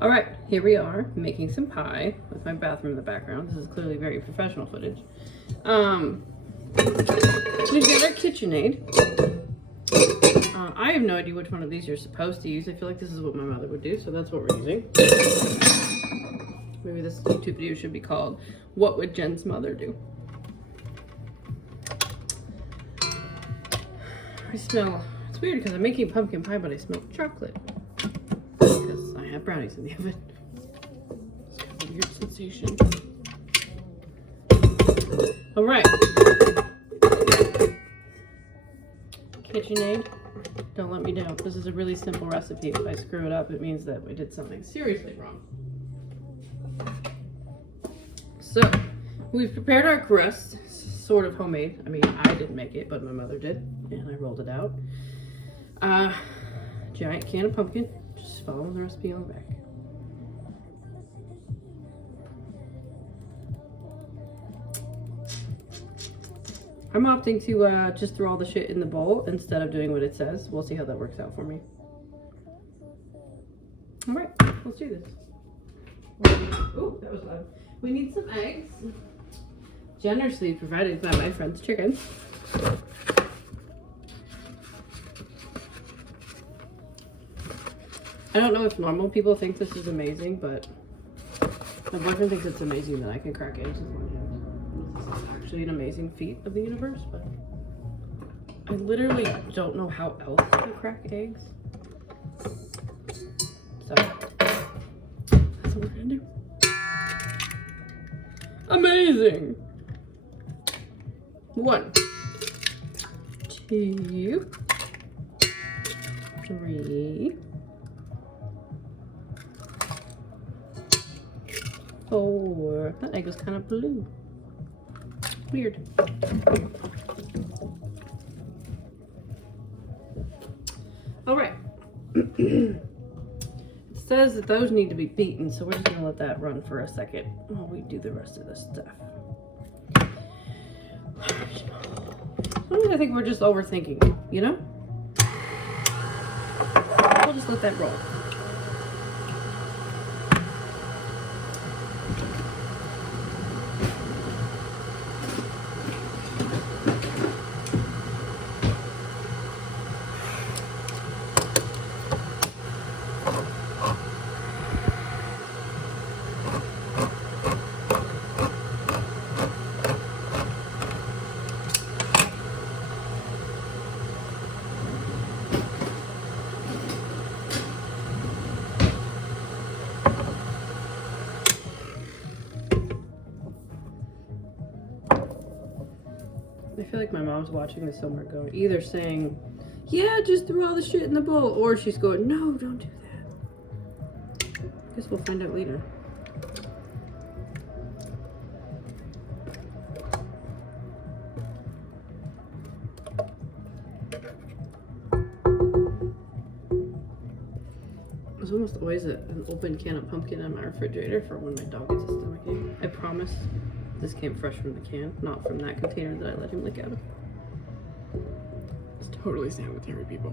All right, here we are making some pie with my bathroom in the background. This is clearly very professional footage. We've got our KitchenAid. I have no idea which one of these you're supposed to use. I feel like this is what my mother would do, so that's what we're using. Maybe this YouTube video should be called, What Would Jen's Mother Do? I smell, it's weird because I'm making pumpkin pie, but I smell chocolate. Because I have brownies in the oven. It's kind of a weird sensation. All right. KitchenAid, don't let me down. This is a really simple recipe. If I screw it up, it means that we did something seriously wrong. So, we've prepared our crust, sort of homemade. I mean, I didn't make it, but my mother did, and I rolled it out. Giant can of pumpkin, just follow the recipe on the back. I'm opting to just throw all the shit in the bowl instead of doing what it says. We'll see how that works out for me. All right, let's do this. Oh, that was loud. We need some eggs, generously provided by my friend's chicken. I don't know if normal people think this is amazing, but my boyfriend thinks it's amazing that I can crack eggs with one hand. This is actually an amazing feat of the universe, but I literally don't know how else to crack eggs. So that's what we're gonna do. Amazing! 1, 2, 3, 4. That egg was kind of blue. Weird. All right. It says that those need to be beaten, so we're just gonna let that run for a second while we do the rest of this stuff. Sometimes I think we're just overthinking it, you know? We'll just let that roll. I feel like my mom's watching this somewhere going, either saying, yeah, just throw all the shit in the bowl, or she's going, no, don't do that. Guess we'll find out later. There's almost always an open can of pumpkin in my refrigerator for when my dog gets a stomachache. I promise. This came fresh from the can, not from that container that I let him lick out of. It's totally sanitary, people.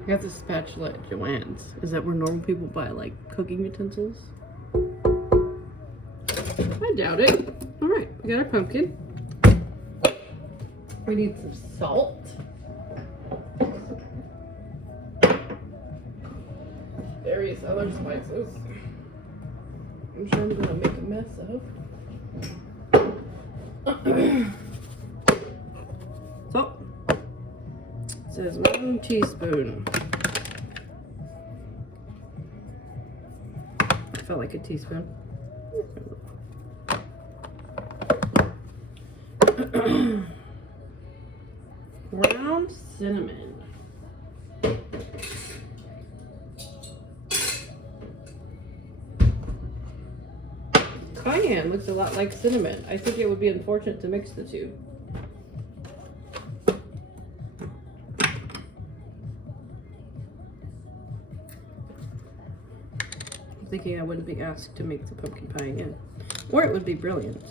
I got this spatula at Joann's. Is that where normal people buy like cooking utensils? I doubt it. All right, we got our pumpkin. We need some salt. Various other spices. I'm sure I'm gonna make a mess of. Salt. It says 1 teaspoon. I felt like a teaspoon. Ground cinnamon. Cayenne looks a lot like cinnamon. I think it would be unfortunate to mix the two. thinking I wouldn't be asked to make the pumpkin pie again. Or it would be brilliant.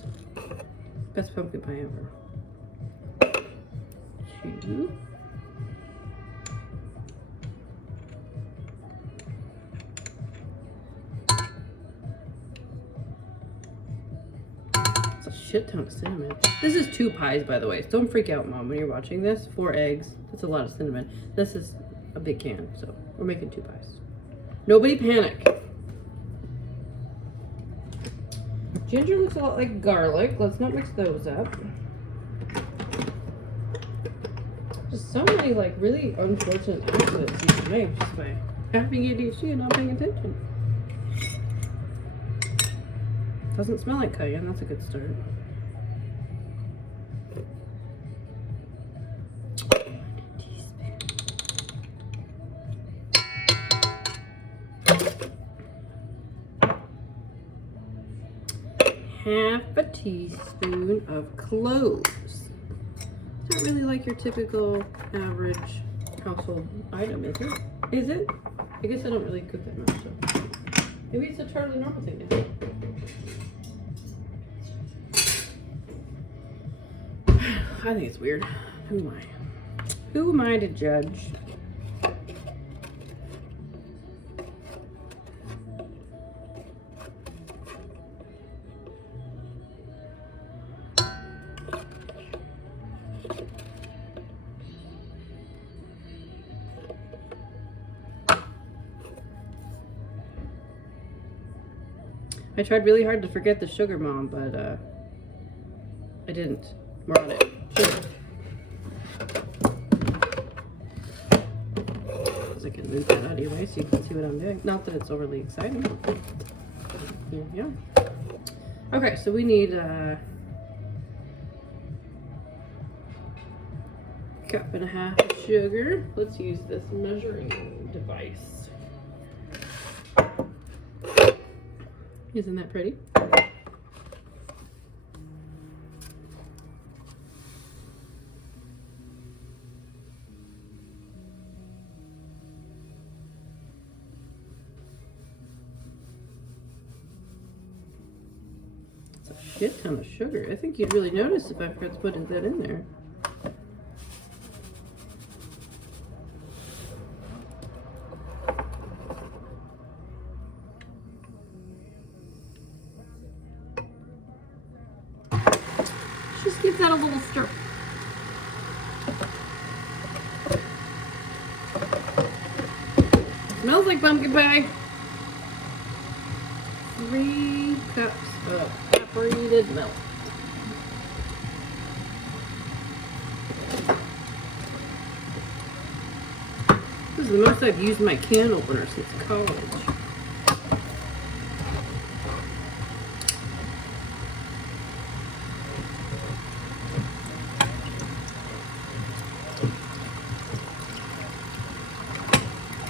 Best pumpkin pie ever. 2. It's a shit ton of cinnamon. This is 2 pies, by the way. So don't freak out, Mom, when you're watching this. 4 eggs. That's a lot of cinnamon. This is a big can, so we're making 2 pies. Nobody panic. Ginger looks a lot like garlic. Let's not mix those up. Just so many like really unfortunate accidents you can make just by having ADHD and not paying attention. Doesn't smell like cayenne. That's a good start. Half a teaspoon of cloves. Not really like your typical average household item, is it? Is it? I guess I don't really cook that much, so maybe it's a totally normal thing to do. I think it's weird. Who am I? Who am I to judge? I tried really hard to forget the sugar, Mom, but I didn't. We're on it. Sugar. I can move that out of your way so you can see what I'm doing. Not that it's overly exciting. Here we go. Okay, so we need a 1.5 cups of sugar. Let's use this measuring device. Isn't that pretty? It's a shit ton of sugar. I think you'd really notice if I forgot to put that in there. Just give that a little stir. Smells like pumpkin pie. 3 cups of evaporated milk. This is the most I've used my can opener since college.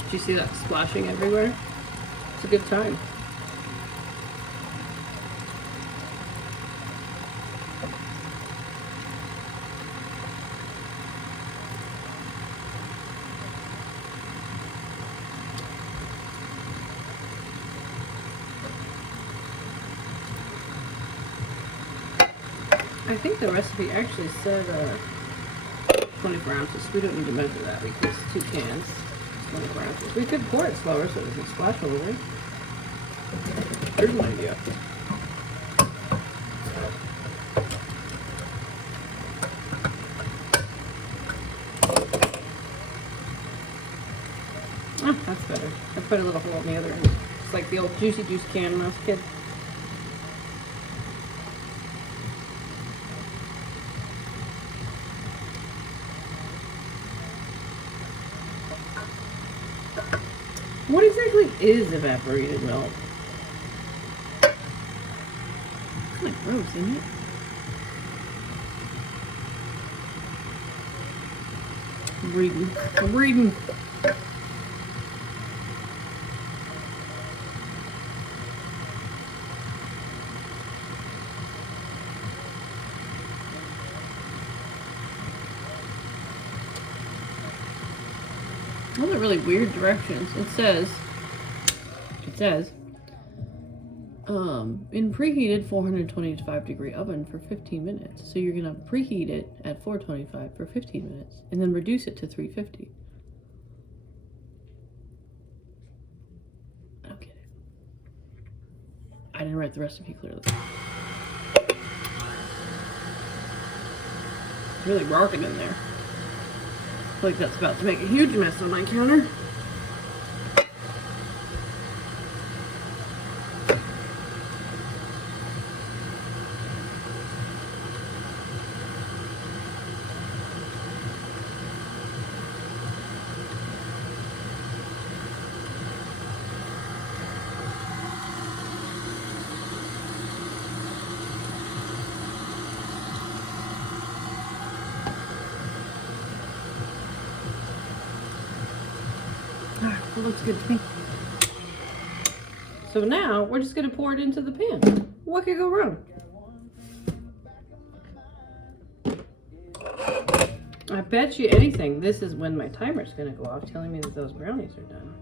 Do you see that splashing everywhere? It's a good time. I think the recipe actually said 24 ounces. We don't need to measure that because 2 cans. 24 ounces. We could pour it slower so it doesn't splash all over. Here's an idea. Ah, that's better. I put a little hole on the other end. It's like the old Juicy Juice can when I was a kid. What exactly is evaporated milk? Kind of gross, isn't it? I'm reading. Those are really weird directions. It says in preheated 425 degree oven for 15 minutes. So you're gonna preheat it at 425 for 15 minutes and then reduce it to 350. I don't get it. I didn't write the recipe clearly. It's really rocking in there. I feel like that's about to make a huge mess on my counter. It looks good to me. So now we're just gonna pour it into the pan. What could go wrong? I bet you anything, this is when my timer's gonna go off telling me that those brownies are done.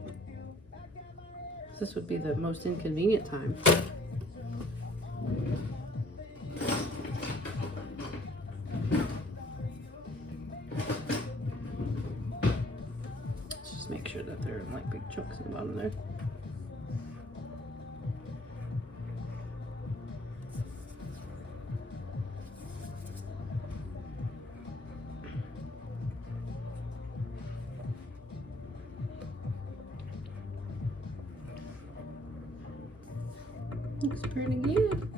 This would be the most inconvenient time. Make sure that they're in like big chunks in the bottom there. Looks pretty good.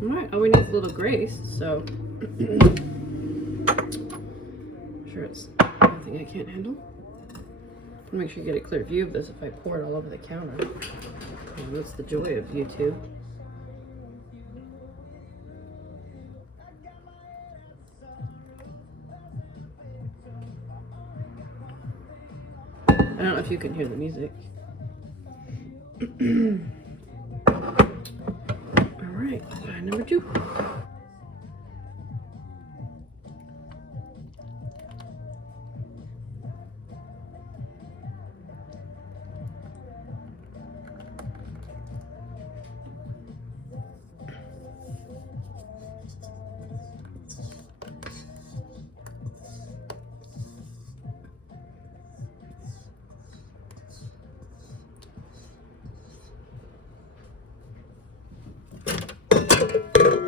Alright, all we need is a little grace, so I'm sure it's nothing I can't handle. Make sure you get a clear view of this if I pour it all over the counter. And that's the joy of YouTube. I don't know if you can hear the music. Alright, number 2.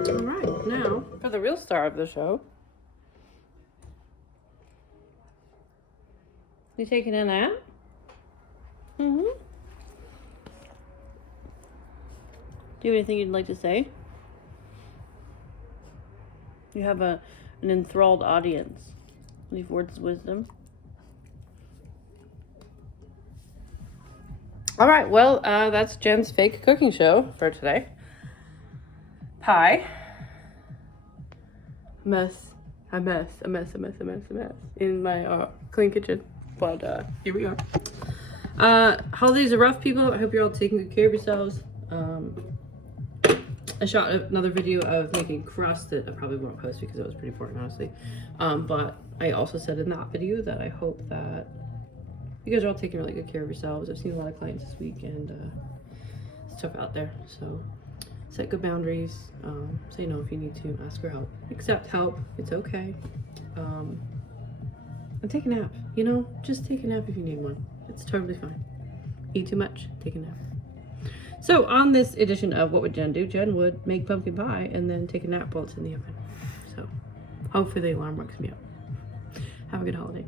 Alright, now for the real star of the show. You taking a nap? Mm-hmm. Do you have anything you'd like to say? You have an enthralled audience. Leave words of wisdom. Alright, well, that's Jen's fake cooking show for today. Pie. A mess in my clean kitchen. But here we are. Holidays are rough, people. I hope you're all taking good care of yourselves. I shot another video of making crust that I probably won't post because it was pretty boring, honestly. But I also said in that video that I hope that you guys are all taking really good care of yourselves. I've seen a lot of clients this week, and it's tough out there. So set good boundaries. Say no if you need to. Ask for help. Accept help. It's okay. And take a nap. You know, just take a nap if you need one. It's totally fine. Eat too much, take a nap. So on this edition of What Would Jen Do? Jen would make pumpkin pie and then take a nap while it's in the oven. So hopefully the alarm wakes me up. Have a good holiday.